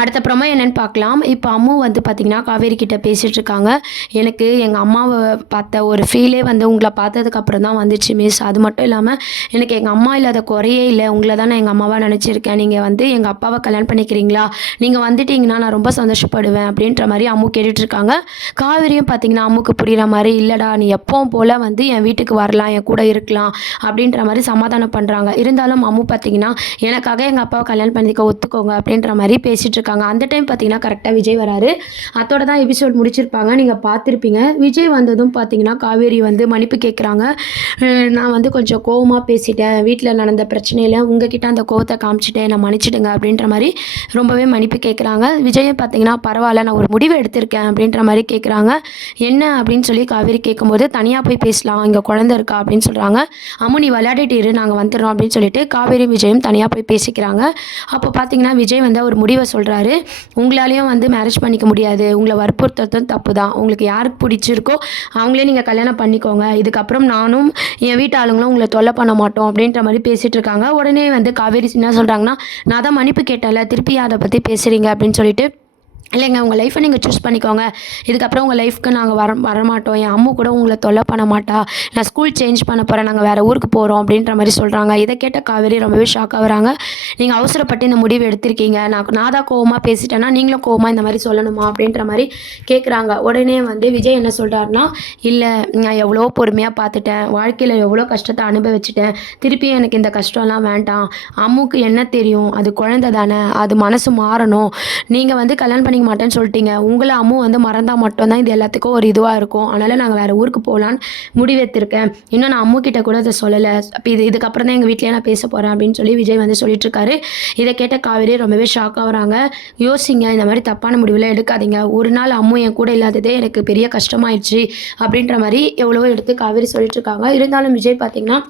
அடுத்த ப்ரொமோ என்னன்னு பார்க்கலாம். இப்போ அம்மு வந்து பார்த்தீங்கன்னா, காவேரி கிட்ட பேசிட்டு இருக்காங்க. எனக்கு எங்க அம்மாவ பார்த்த ஒரு ஃபீலே வந்து உங்கள பார்த்ததுக்கப்புறம் தான் வந்துச்சு மிஸ். அது மட்டும் இல்லாம எனக்கு எங்க அம்மா இல்லாத குறையே இல்ல. உங்கள தான் நான் எங்க அம்மாவா நெனச்சிருக்கேன். நீங்க வந்து எங்க அப்பாவ கல்யாணம் பண்ணிக்கிறீங்களா? நீங்க வந்துட்டீங்கன்னா நான் ரொம்ப சந்தோஷப்படுவேன். அப்படின்ற மாரி அம்மு கேட்டுட்டு இருக்காங்க. காவேரியும் பார்த்தீங்கன்னா, அம்முக்கு புரியிற மாரி இல்லடா நீ எப்பவும் போல வந்து என் வீட்டுக்கு வரலாம், என் கூட இருக்கலாம் அப்படின்ற மாரி சமாதானம் பண்றாங்க. இருந்தாலும் அம்மு பார்த்தீங்கன்னா, எனக்காக எங்க அப்பாவ கல்யாணம் பண்ணிக்க ஒத்துக்கோங்க அப்படின்ற மாரி பேசிட்டு இருக்காங்க. அந்த டைம் பார்த்தீங்கன்னா, கரெக்ட்டா விஜய் வராரு. அத்தோட தான் எபிசோட் முடிச்சிருப்பாங்க. நீங்க பார்த்துருப்பீங்க. விஜய் வந்ததும் பார்த்தீங்கன்னா, காவேரி வந்து மன்னிப்பு கேட்குறாங்க. நான் வந்து கொஞ்சம் கோவமா பேசிட்டேன். வீட்ல நடந்த பிரச்சனையில உங்ககிட்ட அந்த கோவத்த காமிச்சுட்டேன். என்ன மன்னிச்சிடுங்க அப்படின்ற மாரி ரொம்பவே மன்னிப்பு கேட்குறாங்க. விஜயும் பார்த்தீங்கன்னா, பரவால்ல நான் ஒரு முடிவு எடுத்திருக்கேன் அப்படின்ற மாரி கேட்குறாங்க. என்ன அப்படின்னு சொல்லி காவேரி கேட்கும்போது, தனியா போய் பேசலாம். இங்க குழந்தை இருக்கா அப்படின்னு சொல்றாங்க. அம்மு நீ விளையாடிட்டு இரு. நாங்க வந்துர்றோம் அப்படின்னு சொல்லிட்டு காவேரியும் விஜயும் தனியா போய் பேசிக்கிறாங்க. அப்போ பார்த்தீங்கன்னா, விஜய் வந்து ஒரு முடிவ சொல்றாரு. உங்களாலேயும் வந்து மேரேஜ் பண்ணிக்க முடியாது. உங்கள வற்புறுத்துறதும் தப்பு தான். உங்களுக்கு யாருக்கு பிடிச்சிருக்கோ அவங்களே நீங்க கல்யாணம் பண்ணிக்கோங்க. இதுக்கப்புறம் நானும் என் வீட்டு ஆளுங்களும் உங்கள தொல்ல பண்ண மாட்டோம் அப்படின்ற மாரி பேசிட்டு இருக்காங்க. உடனே வந்து காவேரி என்ன சொல்றாங்கன்னா, நான் தான் மன்னிப்பு கேட்டேன்ல, திருப்பி அத பத்தி பேசுறீங்க அப்படின்னு சொல்லிட்டு இல்லைங்க உங்கள் லைஃப்பை நீங்கள் சூஸ் பண்ணிக்கோங்க. இதுக்கப்புறம் உங்கள் லைஃப்க்கு நாங்கள் வரமாட்டோம். என் அம்மு கூட உங்கள தொல்லை பண்ண மாட்டா. நான் ஸ்கூல் சேஞ்ச் பண்ண போகிறேன். நாங்கள் வேறு ஊருக்கு போகிறோம் அப்படின்ற மாதிரி சொல்கிறாங்க. இதை கேட்ட காவேரி ரொம்பவே ஷாக் ஆகுறாங்க. நீங்கள் அவசரப்பட்டு இந்த முடிவு எடுத்திருக்கீங்க. நான் தான் கோவமாக பேசிட்டேன்னா நீங்களும் கோவமாக இந்த மாதிரி சொல்லணுமா அப்படின்ற மாதிரி கேட்குறாங்க. உடனே வந்து விஜய் என்ன சொல்கிறாருன்னா, இல்லை நான் எவ்வளோ பொறுமையாக பார்த்துட்டேன். வாழ்க்கையில் எவ்வளோ கஷ்டத்தை அனுபவிச்சிட்டேன். திருப்பியும் எனக்கு இந்த கஷ்டம்லாம் வேண்டாம். அம்முக்கு என்ன தெரியும், அது குழந்தை தானே, அது மனசு மாறணும். நீங்கள் வந்து கல்யாணம் பண்ணி மாட்டேன்னு சொல்லிட்டீங்க. உங்கள அம்மு வந்து மறந்தா மட்டும் தான் இது எல்லாத்துக்கும் ஒரு இதுவா இருக்கும். அதனால நாங்க வேற ஊருக்கு போலான்னு முடிவெடுத்திருக்கேன். இன்னும் நான் அம்மு கிட்ட கூட இத சொல்லல. அப்ப இதுக்கப்புறம் தான் எங்க வீட்லயே நான் பேச போறேன் அப்படின்னு சொல்லி விஜய் வந்து சொல்லிட்டு இருக்காரு. இத கேட்ட காவேரி ரொம்பவே ஷாக் ஆகுறாங்க. யோசிங்க, இந்த மாதிரி தப்பான முடிவுலாம் எடுக்காதீங்க. ஒரு நாள் அம்மு என் கூட இல்லாததே எனக்கு பெரிய கஷ்டமாயிடுச்சு அப்படின்ற மாரி எவ்வளவோ எடுத்து காவேரி சொல்லிட்டு இருக்காங்க. இருந்தாலும் விஜய் பார்த்தீங்கன்னா,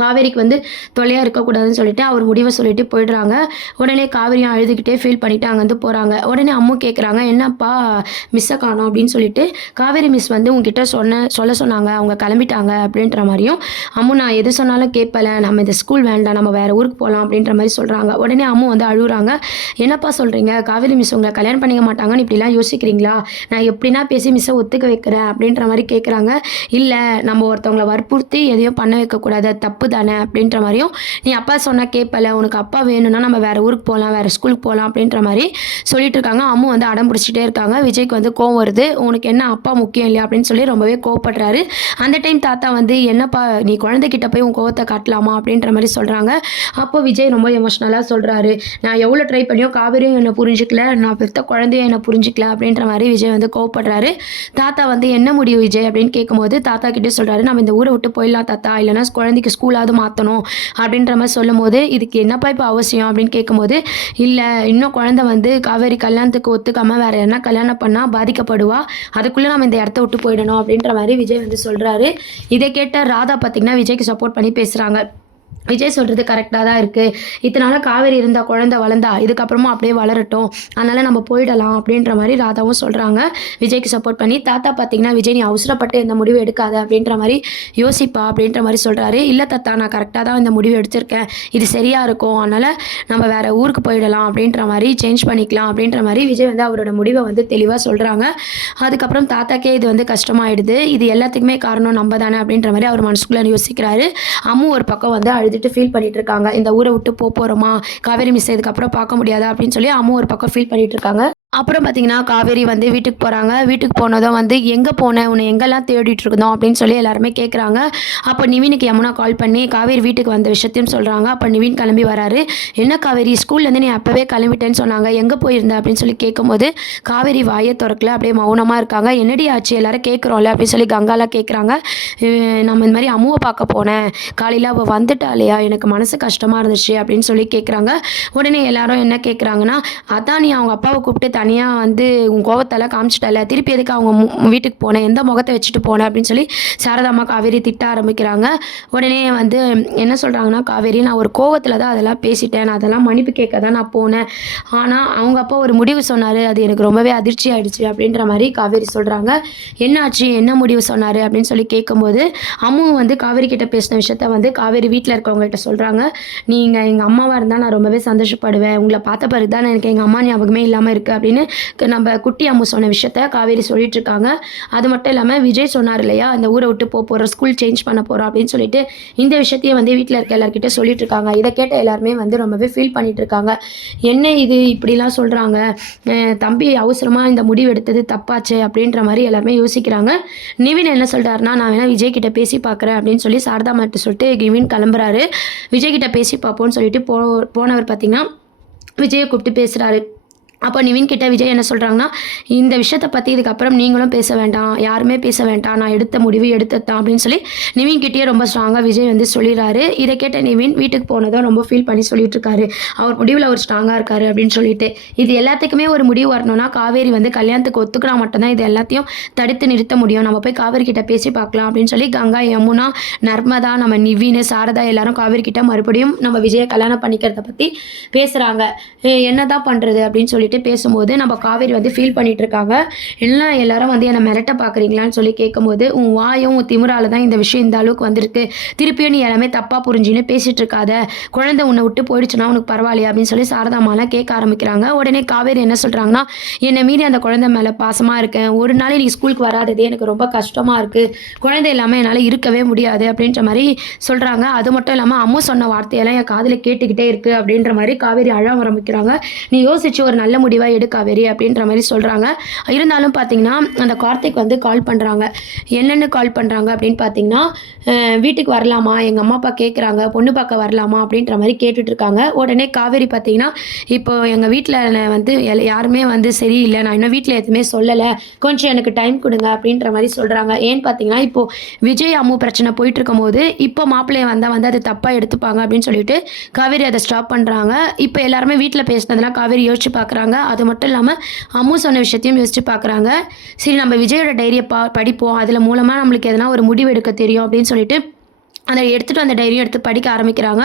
காவேரிக்கு வந்து தொல்லையா இருக்கக்கூடாதுன்னு சொல்லிட்டு அவர் முடிவை சொல்லிட்டு போயிடுறாங்க. உடனே காவேரியும் அழுதுகிட்டே ஃபீல் பண்ணிட்டு அங்கேருந்து போகிறாங்க. உடனே அம்மு கேட்குறாங்க, என்னப்பா மிஸ்ஸை காணோம் அப்படின்னு சொல்லிட்டு. காவேரி மிஸ் வந்து உங்ககிட்ட சொல்ல சொன்னாங்க, அவங்க கிளம்பிட்டாங்க அப்படின்ற மாதிரியும். அம்மு நான் எது சொன்னாலும் கேட்பல, நம்ம இந்த ஸ்கூல் வேண்டாம், நம்ம வேறு ஊருக்கு போகலாம் அப்படின்ற மாதிரி சொல்கிறாங்க. உடனே அம்மு வந்து அழுகுறாங்க. என்னப்பா சொல்கிறீங்க, காவேரி மிஸ் உங்களை கல்யாணம் பண்ணிக்க மாட்டாங்கன்னு இப்படிலாம் யோசிக்கிறீங்களா? நான் எப்படின்னா பேசி மிஸ்ஸை ஒத்துக்க வைக்கிறேன் அப்படின்ற மாதிரி கேட்குறாங்க. இல்லை நம்ம ஒருத்தவங்களை வற்புறுத்தி எதையும் பண்ண வைக்கக்கூடாது, தப்பு தானே அப்படின்ற மாதிரியும். நீ அப்பா சொன்னால் கேட்பல, உனக்கு அப்பா வேணும்னா நம்ம வேறு ஊருக்கு போகலாம், வேறு ஸ்கூலுக்கு போகலாம் அப்படின்ற மாதிரி சொல்லிட்டு இருக்காங்க. அம்மு வந்து அடம் பிடிச்சிட்டே இருக்காங்க. விஜய்க்கு வந்து கோவம் வருது. உனக்கு என்ன அப்பா முக்கியம் இல்லையா அப்படின்னு சொல்லி ரொம்பவே கோவப்படுறாரு. அந்த டைம் தாத்தா வந்து என்னப்பா நீ குழந்தைகிட்ட போய் உன் கோவத்தை காட்டலாமா அப்படின்ற மாதிரி சொல்கிறாங்க. அப்போ விஜய் ரொம்ப எமோஷ்னலாக சொல்கிறாரு, நான் எவ்வளோ ட்ரை பண்ணியோ காவேரியும் என்னை புரிஞ்சிக்கல, நான் பெற்ற குழந்தையும் என்னை புரிஞ்சிக்கல அப்படின்ற மாதிரி விஜய் வந்து கோவப்படுறாரு. தாத்தா வந்து என்ன முடியும் விஜய் அப்படின்னு கேட்கும்போது தாத்தா கிட்டே சொல்கிறாரு, நம்ம இந்த ஊரை விட்டு போயிடலாம் தாத்தா, இல்லைனா குழந்தைக்கு ஸ்கூலாவது மாற்றணும் அப்படின்ற மாதிரி சொல்லும்போது, இதுக்கு என்னப்பா இப்போ அவசியம் அப்படின்னு கேட்கும்போது, இல்லை இன்னும் குழந்தை வந்து காவேரி கல்யாணத்துக்கு ஒத்துக்காமல் வேறு என்ன கல்யாணம் பண்ணால் பாதிக்கப்படுவா, அதுக்குள்ளே நம்ம இந்த இடத்த விட்டு போயிடணும் அப்படின்ற மாதிரி விஜய் வந்து சொல்கிறாரு. இதை கேட்ட ராதா பார்த்திங்கன்னா விஜய்க்கு சப்போர்ட் பண்ணி பேசுகிறாங்க. விஜய் சொல்கிறது கரெக்டாக தான் இருக்குது. இதனால் காவேரி இருந்தால் குழந்தை வளர்ந்தா இதுக்கப்புறமா அப்படியே வளரட்டும், அதனால் நம்ம போயிடலாம் அப்படின்ற மாதிரி ராதாவும் சொல்கிறாங்க விஜய்க்கு சப்போர்ட் பண்ணி. தாத்தா பார்த்திங்கன்னா, விஜய் நீ அவசரப்பட்டு இந்த முடிவு எடுக்காத அப்படின்ற மாதிரி யோசிப்பா அப்படின்ற மாதிரி சொல்கிறாரு. இல்லை தாத்தா நான் கரெக்டாக தான் இந்த முடிவு எடுத்திருக்கேன், இது சரியாக இருக்கும், அதனால் நம்ம வேறு ஊருக்கு போயிடலாம் அப்படின்ற மாதிரி சேஞ்ச் பண்ணிக்கலாம் அப்படின்ற மாதிரி விஜய் வந்து அவரோட முடிவை வந்து தெளிவாக சொல்கிறாங்க. அதுக்கப்புறம் தாத்தாக்கே இது வந்து கஷ்டமாயிடுது. இது எல்லாத்துக்குமே காரணம் நம்ம தானே அப்படின்ற மாதிரி அவர் மனசுக்குள்ளே யோசிக்கிறாரு. அம்மு ஒரு பக்கம் வந்து அழுதுட்டு ஃபீல் பண்ணிட்டு இருக்காங்க. இந்த ஊரை விட்டு போகிறோமா, காவேரி மிஸ் இதுக்கப்புறம் பார்க்க முடியாதா அப்படின்னு சொல்லி அம்மு ஒரு பக்கம் ஃபீல் பண்ணிட்டு இருக்காங்க. அப்புறம் பார்த்தீங்கன்னா, காவேரி வந்து வீட்டுக்கு போகிறாங்க. வீட்டுக்கு போனதும் வந்து எங்கே போன, உன்னை எங்கெல்லாம் தேடிட்டு இருந்தோம் அப்படின்னு சொல்லி எல்லாருமே கேட்குறாங்க. அப்போ நிவினுக்கு யமுனா கால் பண்ணி காவேரி வீட்டுக்கு வந்த விஷயத்தையும் சொல்கிறாங்க. அப்போ நிவின் கிளம்பி வராரு. என்ன காவேரி ஸ்கூல்லேருந்து நீ அப்போவே கிளம்பிட்டேன்னு சொன்னாங்க, எங்கே போயிருந்த அப்படின்னு சொல்லி கேட்கும்போது காவேரி வாயை திறக்கல, அப்படியே மௌனமாக இருக்காங்க. என்னடி ஆச்சு எல்லாரும் கேட்குறோம்ல அப்படின்னு சொல்லி கங்காலாம் கேட்குறாங்க. நம்ம இந்த மாதிரி அம்முவை பார்க்க போனேன், காலையில் அவள் வந்துட்டா இல்லையா, எனக்கு மனசு கஷ்டமாக இருந்துச்சு அப்படின்னு சொல்லி கேட்குறாங்க. உடனே எல்லாரும் என்ன கேட்குறாங்கன்னா, அதான் நீ அவங்க அப்பாவை கூப்பிட்டு தனியாக வந்து உன் கோவத்தெல்லாம் காமிச்சிட்டல, திருப்பி எதுக்கு அவங்க வீட்டுக்கு போனேன், எந்த முகத்தை வச்சுட்டு போனேன் அப்படின்னு சொல்லி சாரதாம்மா காவேரி திட்ட ஆரம்பிக்கிறாங்க. உடனே வந்து என்ன சொல்கிறாங்கன்னா, காவேரி நான் ஒரு கோவத்தில் தான் அதெல்லாம் பேசிட்டேன், நான் அதெல்லாம் மன்னிப்பு கேட்க தான் நான் போனேன், ஆனால் அவங்க அப்பா ஒரு முடிவு சொன்னார், அது எனக்கு ரொம்பவே அதிர்ச்சி ஆயிடுச்சு அப்படின்ற மாதிரி காவேரி சொல்கிறாங்க. என்னாச்சு, என்ன முடிவு சொன்னார் அப்படின்னு சொல்லி கேட்கும்போது அம்மு வந்து காவேரி கிட்ட பேசின விஷயத்த வந்து காவேரி வீட்டில் இருக்கவங்ககிட்ட சொல்கிறாங்க. நீங்கள் எங்கள் அம்மாவாக இருந்தால் நான் ரொம்பவே சந்தோஷப்படுவேன், உங்களை பார்த்த பிறகு தான் எனக்கு எங்கள் அம்மா ஞாபகமே இல்லாமல் இருக்குது அப்படின்னு நம்ம குட்டி அம்மு சொன்ன விஷயத்த காவேரி சொல்லிட்டு இருக்காங்க. அது மட்டும் இல்லாமல் விஜய் சொன்னார் இல்லையா, அந்த ஊரை விட்டு போகிறோம், ஸ்கூல் சேஞ்ச் பண்ண போகிறோம் அப்படின்னு சொல்லிட்டு இந்த விஷயத்தையும் வந்து வீட்டில் இருக்க எல்லாருக்கிட்ட சொல்லிட்டு இருக்காங்க. இதை கேட்ட எல்லாருமே வந்து ரொம்பவே ஃபீல் பண்ணிட்டு இருக்காங்க. என்ன இது இப்படிலாம் சொல்கிறாங்க, தம்பி அவசரமாக இந்த முடிவு எடுத்தது தப்பாச்சு அப்படின்ற மாதிரி எல்லாருமே யோசிக்கிறாங்க. நிவின் என்ன சொல்கிறாருன்னா, நான் வேணால் விஜய் கிட்ட பேசி பார்க்குறேன் அப்படின்னு சொல்லி சாரதா மாட்ட சொல்லிட்டு நிவின் கிளம்புறாரு. விஜய் கிட்ட பேசி பார்ப்போம்னு சொல்லிட்டு போனவர் பார்த்தீங்கன்னா விஜயை கூப்பிட்டு பேசுகிறாரு. அப்போ நிவின் கிட்ட விஜய் என்ன சொல்கிறாங்கன்னா, இந்த விஷயத்தை பற்றி இதுக்கப்புறம் நீங்களும் பேச வேண்டாம், யாருமே பேச வேண்டாம், நான் எடுத்த முடிவு எடுத்ததான் அப்படின்னு சொல்லி நிவின் கிட்டேயே ரொம்ப ஸ்ட்ராங்காக விஜய் வந்து சொல்லிடுறாரு. இதை கேட்ட நிவின் வீட்டுக்கு போனதும் ரொம்ப ஃபீல் பண்ணி சொல்லிட்டு இருக்காரு, அவர் முடிவில் அவர் ஸ்ட்ராங்காக இருக்காரு அப்படின்னு சொல்லிட்டு. இது எல்லாத்துக்குமே ஒரு முடிவு வரணும்னா காவேரி வந்து கல்யாணத்துக்கு ஒத்துக்கினா மட்டும்தான் இது எல்லாத்தையும் தடுத்து நிறுத்த முடியும், நம்ம போய் காவேரி கிட்ட பேசி பார்க்கலாம் அப்படின்னு சொல்லி கங்கா, யமுனா, நர்மதா, நம்ம நிவின், சாரதா எல்லாரும் காவேரி கிட்ட மறுபடியும் நம்ம விஜயை கல்யாணம் பண்ணிக்கிறத பற்றி பேசுகிறாங்க. என்னதான் பண்ணுறது அப்படின்னு சொல்லிட்டு பேசும்போது நம்ம காவேரி வந்து ஃபீல் பண்ணிட்டு இருக்காங்க. எல்லாரும் வந்து என்னை மிரட்ட பார்க்குறீங்களான்னு சொல்லி கேட்கும்போது, உன் வாயும் உன் திமிரால தான் இந்த விஷயம் இந்த அளவுக்கு வந்திருக்கு, திருப்பியும் நீ எல்லாமே தப்பாக புரிஞ்சுன்னு பேசிட்டு இருக்காத, குழந்தை உன்னை விட்டு போயிடுச்சுன்னா உனக்கு பரவாயில்லையா அப்படின்னு சொல்லி சாரதாமாலாம் கேட்க ஆரம்பிக்கிறாங்க. உடனே காவேரி என்ன சொல்கிறாங்கன்னா, என்னை மீறி அந்த குழந்தை மேலே பாசமாக இருக்கேன், ஒரு நாள் நீ ஸ்கூலுக்கு வராததே எனக்கு ரொம்ப கஷ்டமாக இருக்குது, குழந்தை இல்லாமல் என்னால் இருக்கவே முடியாது அப்படின்ற மாதிரி சொல்கிறாங்க. அது மட்டும் இல்லாமல் அம்மு சொன்ன வார்த்தையெல்லாம் என் காதில் கேட்டுக்கிட்டே இருக்குது அப்படின்ற மாதிரி காவேரி அழ ஆரம்பிக்கிறாங்க. நீ யோசிச்சு ஒரு நல்ல முடிவாக எடு காவேரி அப்படின்ற மாதிரி சொல்கிறாங்க. இருந்தாலும் பார்த்தீங்கன்னா அந்த கார்த்திக் வந்து கால் பண்ணுறாங்க. என்னென்னு கால் பண்ணுறாங்க அப்படின்னு பார்த்தீங்கன்னா, வீட்டுக்கு வரலாமா, எங்கள் அம்மா அப்பா கேட்குறாங்க, பொண்ணு பார்க்க வரலாமா அப்படின்ற மாதிரி கேட்டுட்ருக்காங்க. உடனே காவேரி பார்த்தீங்கன்னா, இப்போ எங்கள் வீட்டில் வந்து யாருமே வந்து சரியில்லை, நான் இன்னும் வீட்டில் எதுவுமே சொல்லலை, கொஞ்சம் எனக்கு டைம் கொடுங்க அப்படின்ற மாதிரி சொல்கிறாங்க. ஏன்னு பார்த்தீங்கன்னா, இப்போது விஜய் அம்மு பிரச்சனை போயிட்டுருக்கும் போது இப்போ மாப்பிள்ளையை வந்தால் வந்து அது தப்பாக எடுத்துப்பாங்க அப்படின்னு சொல்லிட்டு காவேரி அதை ஸ்டாப் பண்ணுறாங்க. இப்போ எல்லாருமே வீட்டில் பேசினதெல்லாம் காவேரி யோசிச்சு பார்க்குறாங்க. அது மட்டும் இல்லாமல் அம்மு சொன்ன விஷயத்தையும் யோசிச்சு பார்க்குறாங்க. சரி, நம்ம விஜயோட டைரியை படிப்போம், அதில் மூலமாக நம்மளுக்கு எதனா ஒரு முடிவு எடுக்க தெரியும் அப்படின்னு சொல்லிட்டு அதை எடுத்துகிட்டு அந்த டைரியும் எடுத்து படிக்க ஆரம்பிக்கிறாங்க.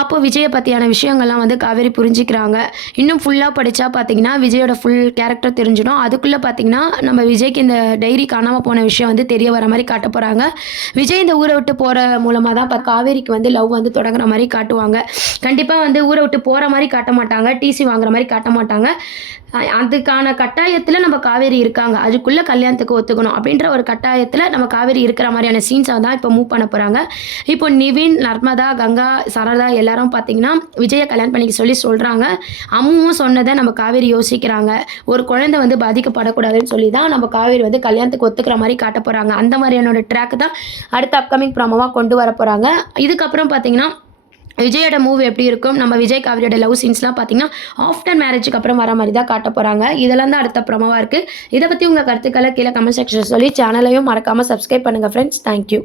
அப்போது விஜயை பற்றியான விஷயங்கள்லாம் வந்து காவேரி புரிஞ்சிக்கிறாங்க. இன்னும் ஃபுல்லாக படித்தா பார்த்தீங்கன்னா விஜயோட ஃபுல் கேரக்டர் தெரிஞ்சிடும். அதுக்குள்ளே பார்த்தீங்கன்னா நம்ம விஜய்க்கு இந்த டைரி காணாமல் போன விஷயம் வந்து தெரிய வர மாதிரி காட்ட போகிறாங்க. விஜய் இந்த ஊரை விட்டு போகிற மூலமாக தான் இப்போ காவேரிக்கு வந்து லவ் வந்து தொடங்குற மாதிரி காட்டுவாங்க. கண்டிப்பாக வந்து ஊரை விட்டு போகிற மாதிரி காட்ட மாட்டாங்க, டிசி வாங்குற மாதிரி காட்ட மாட்டாங்க. அதுக்கான கட்டாயத்தில் நம்ம காவேரி இருக்காங்க, அதுக்குள்ளே கல்யாணத்துக்கு ஒத்துக்கணும் அப்படின்ற ஒரு கட்டாயத்தில் நம்ம காவேரி இருக்கிற மாதிரியான சீன்ஸை தான் இப்போ மூவ் பண்ண போகிறாங்க. இப்போ நிவின், நர்மதா, கங்கா, சாரதா எல்லாரும் பார்த்தீங்கன்னா விஜயை கல்யாணம் பண்ணிக்க சொல்லி சொல்கிறாங்க. அம்முவும் சொன்னதை நம்ம காவேரி யோசிக்கிறாங்க. ஒரு குழந்தை வந்து பாதிக்கப்படக்கூடாதுன்னு சொல்லி தான் நம்ம காவேரி வந்து கல்யாணத்துக்கு ஒத்துக்கிற மாதிரி காட்ட போகிறாங்க. அந்த மாதிரியான ட்ராக் தான் அடுத்த அப்கமிங் ப்ரோமோவாக கொண்டு வர போகிறாங்க. இதுக்கப்புறம் பார்த்தீங்கன்னா விஜயோட மூவி எப்படி இருக்கும், நம்ம விஜய் காவேரியோட லவ் சீன்ஸ்லாம் பார்த்தீங்கன்னா ஆஃப்டர் மேரேஜுக்கு அப்புறம் வர மாதிரி தான் காட்ட போகிறாங்க. இதெல்லாம் தான் அடுத்த ப்ரோமோவாக இருக்குது. இதை பற்றி உங்கள் கருத்துக்களை கீழே கமெண்ட் செக்ஷனில் சொல்லி சேனலையும் மறக்காமல் சப்ஸ்கிரைப் பண்ணுங்கள் ஃப்ரெண்ட்ஸ். தேங்க்யூ.